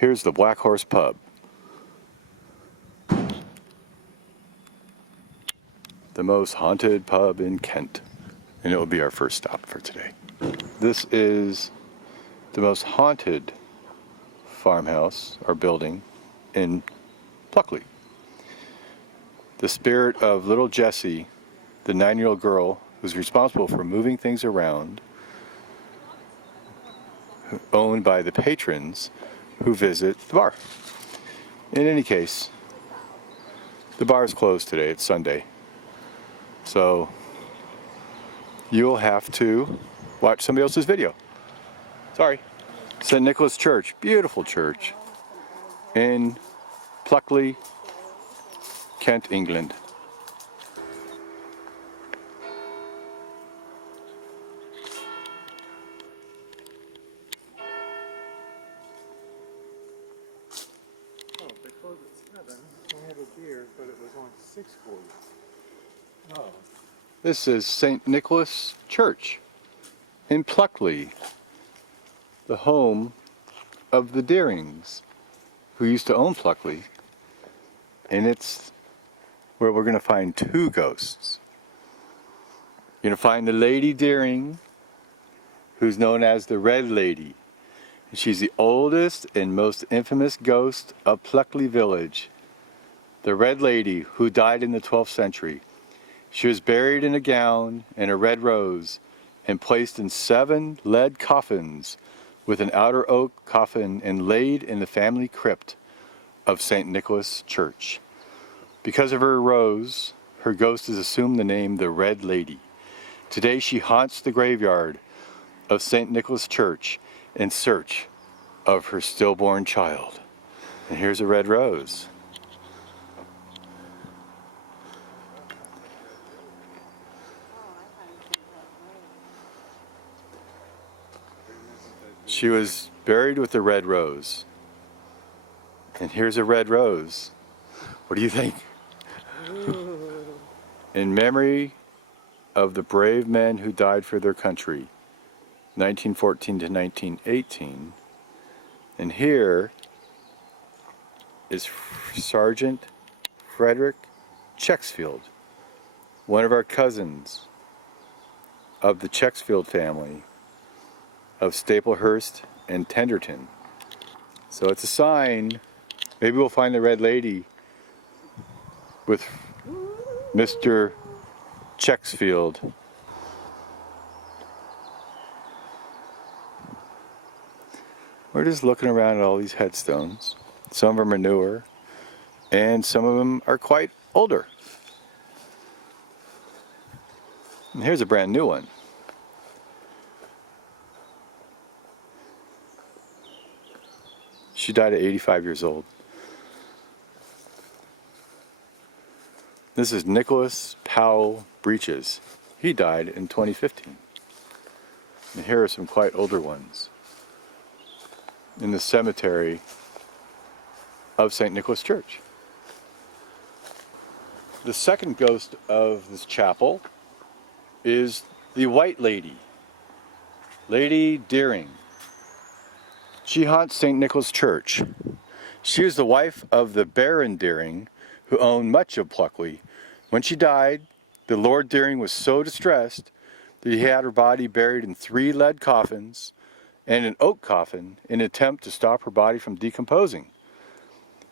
Here's the Black Horse Pub. The most haunted pub in Kent. And it will be our first stop for today. This is the most haunted farmhouse or building in Pluckley. The spirit of little Jessie, the 9-year-old girl who's responsible for moving things around, owned by the patrons who visit the bar. In any case, the bar is closed today. It's Sunday. So you'll have to watch somebody else's video. Sorry. St. Nicholas Church, beautiful church in Pluckley, Kent, England. Oh, they closed at 7. We had a beer, but it was only 6:40. Oh. This is St. Nicholas Church in Pluckley, the home of the Deerings, who used to own Pluckley, and it's where we're going to find 2 ghosts. You're going to find the Lady Deering, who's known as the Red Lady. And she's the oldest and most infamous ghost of Pluckley Village. The Red Lady, who died in the 12th century. She was buried in a gown and a red rose and placed in 7 lead coffins with an outer oak coffin and laid in the family crypt of St. Nicholas Church. Because of her rose, her ghost has assumed the name the Red Lady. Today she haunts the graveyard of St. Nicholas Church in search of her stillborn child. And here's a red rose. She was buried with a red rose. And here's a red rose. What do you think? In memory of the brave men who died for their country, 1914 to 1918. And here is Sergeant Frederick Chexfield, one of our cousins of the Chexfield family of Staplehurst and Tenderton. So it's a sign. Maybe we'll find the Red Lady with Mr. Chexfield. We're just looking around at all these headstones. Some of them are newer, and some of them are quite older. And here's a brand new one. She died at 85 years old. This is Nicholas Powell Breeches. He died in 2015. And here are some quite older ones in the cemetery of St. Nicholas Church. The second ghost of this chapel is the White Lady, Lady Deering. She haunts St. Nicholas Church. She is the wife of the Baron Deering, who owned much of Pluckley. When she died, the Lord Deering was so distressed that he had her body buried in 3 lead coffins and an oak coffin in an attempt to stop her body from decomposing.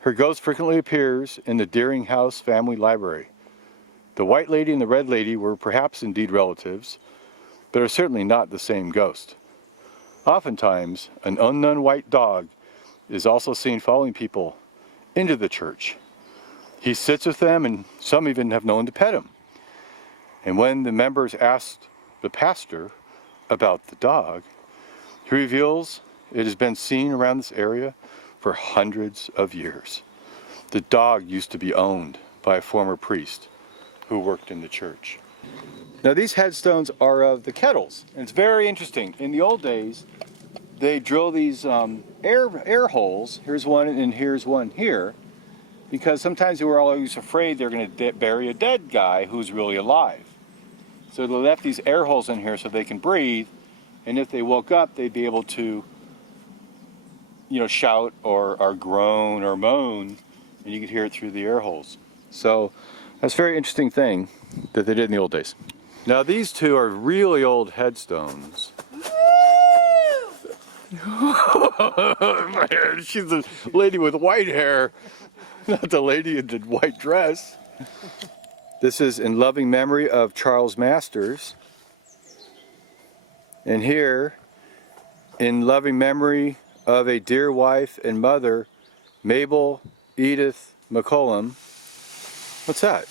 Her ghost frequently appears in the Deering House family library. The White Lady and the Red Lady were perhaps indeed relatives, but are certainly not the same ghost. Oftentimes, an unknown white dog is also seen following people into the church. He sits with them, and some even have known to pet him. And when the members asked the pastor about the dog, he reveals it has been seen around this area for hundreds of years. The dog used to be owned by a former priest who worked in the church. Now these headstones are of the kettles, and it's very interesting. In the old days, they drill these air holes. Here's one and here's one here, because sometimes they were always afraid they're going to bury a dead guy who's really alive. So they left these air holes in here so they can breathe, and if they woke up, they'd be able to shout or groan or moan, and you could hear it through the air holes. So that's a very interesting thing that they did in the old days. Now these two are really old headstones. Man, she's a lady with white hair, not the lady in the white dress. This is in loving memory of Charles Masters. And here, in loving memory of a dear wife and mother, Mabel Edith McCollum. What's that?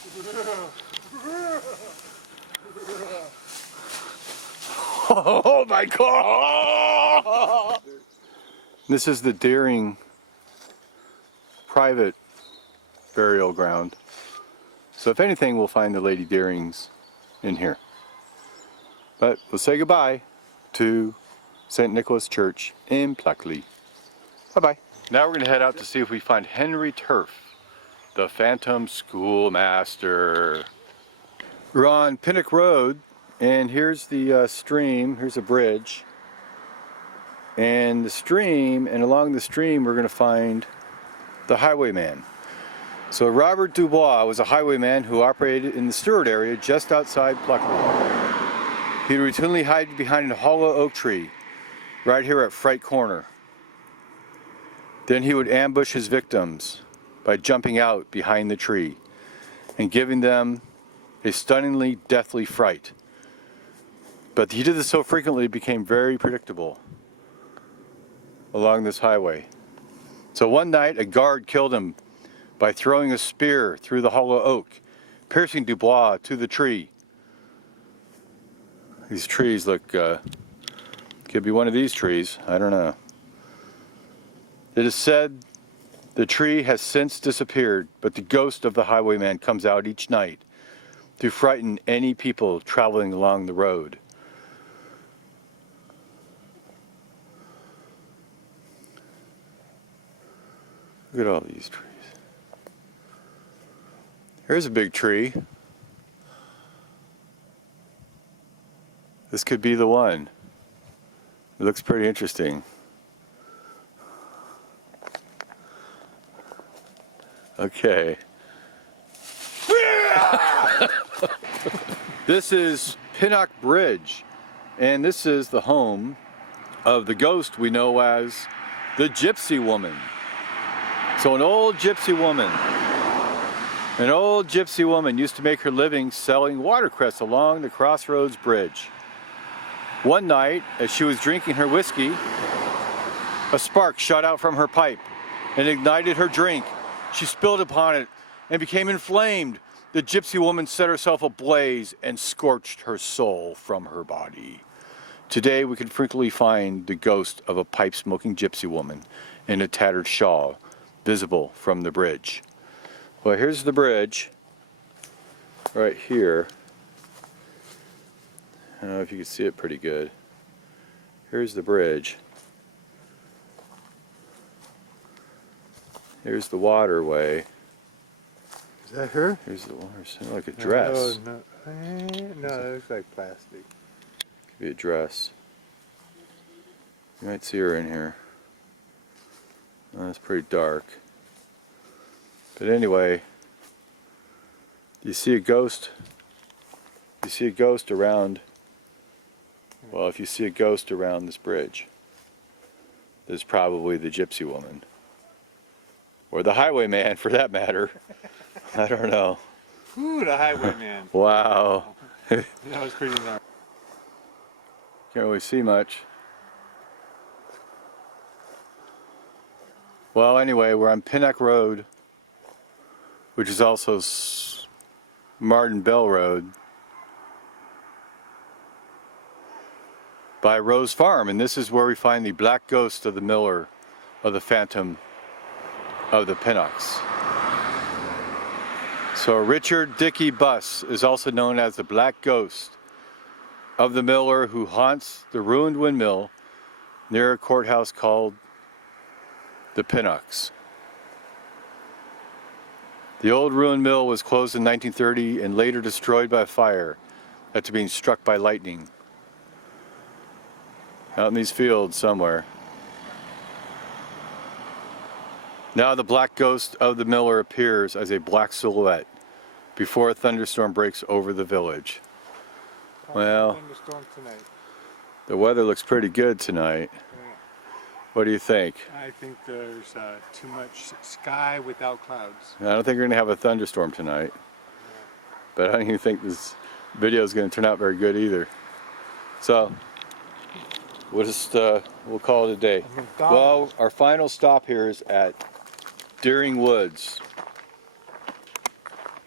Oh my God! This is the Deering private burial ground. So if anything, we'll find the Lady Deerings in here. But we'll say goodbye to St. Nicholas Church in Pluckley. Bye-bye. Now we're going to head out to see if we find Henry Turf, the Phantom Schoolmaster. We're on Pinnock Road, and here's the stream. Here's a bridge. And the stream, and along the stream we're going to find the Highwayman. So Robert Dubois was a highwayman who operated in the Stewart area just outside Pluckley. He'd routinely hide behind a hollow oak tree right here at Fright Corner. Then he would ambush his victims by jumping out behind the tree and giving them a stunningly deathly fright. But he did this so frequently it became very predictable along this highway. So one night a guard killed him by throwing a spear through the hollow oak, piercing Dubois to the tree. These trees look, could be one of these trees, I don't know. It is said the tree has since disappeared, but the ghost of the highwayman comes out each night to frighten any people traveling along the road. Look at all these trees. Here's a big tree. This could be the one. It looks pretty interesting. Okay. This is Pinnock Bridge, and this is the home of the ghost we know as the Gypsy woman. So an old gypsy woman used to make her living selling watercress along the Crossroads Bridge. One night, as she was drinking her whiskey, a spark shot out from her pipe and ignited her drink. She spilled upon it and became inflamed. The gypsy woman set herself ablaze and scorched her soul from her body. Today, we can frequently find the ghost of a pipe-smoking gypsy woman in a tattered shawl, visible from the bridge. Well, here's the bridge, right here. I don't know if you can see it pretty good. Here's the bridge. Here's the waterway. Is that her? Here's the water. It's like a dress. No, that looks like plastic. Could be a dress. You might see her in here. It's pretty dark. But anyway, you see a ghost. You see a ghost around. Well, if you see a ghost around this bridge, there's probably the gypsy woman. Or the highwayman, for that matter. I don't know. Ooh, the highwayman. Wow. That was pretty dark. Can't really see much. Well, anyway, we're on Pinnock Road, which is also Martin Bell Road, by Rose Farm, and this is where we find the black ghost of the miller, of the Phantom of the Pinnocks. So Richard Dickey Buss is also known as the black ghost of the miller who haunts the ruined windmill near a courthouse called the Pinnocks. The old ruined mill was closed in 1930 and later destroyed by fire after being struck by lightning. Out in these fields somewhere. Now the black ghost of the miller appears as a black silhouette before a thunderstorm breaks over the village. Well, thunderstorm tonight. The weather looks pretty good tonight. Yeah. What do you think? I think there's too much sky without clouds. I don't think we're going to have a thunderstorm tonight. But I don't even think this video is going to turn out very good either. So, we'll call it a day. Well, our final stop here is at Deering Woods.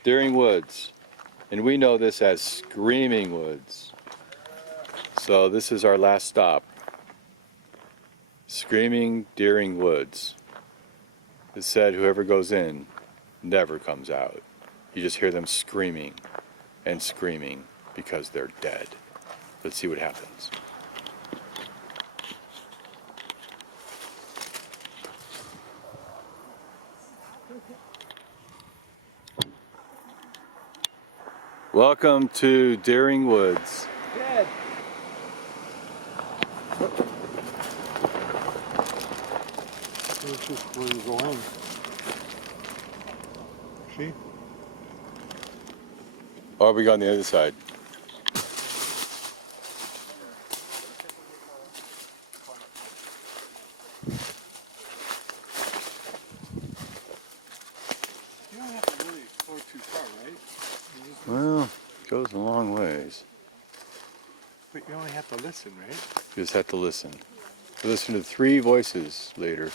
Deering Woods. And we know this as Screaming Woods. So this is our last stop. Screaming Deering Woods. It said whoever goes in never comes out. You just hear them screaming and screaming because they're dead. Let's see what happens. Welcome to Deering Woods. Dead. This is where you go in. See? Or we go on the other side. You don't have to really explore too far, right? You just Well, it goes a long ways. but you only have to listen, right? You just have to listen. Listen to 3 voices later.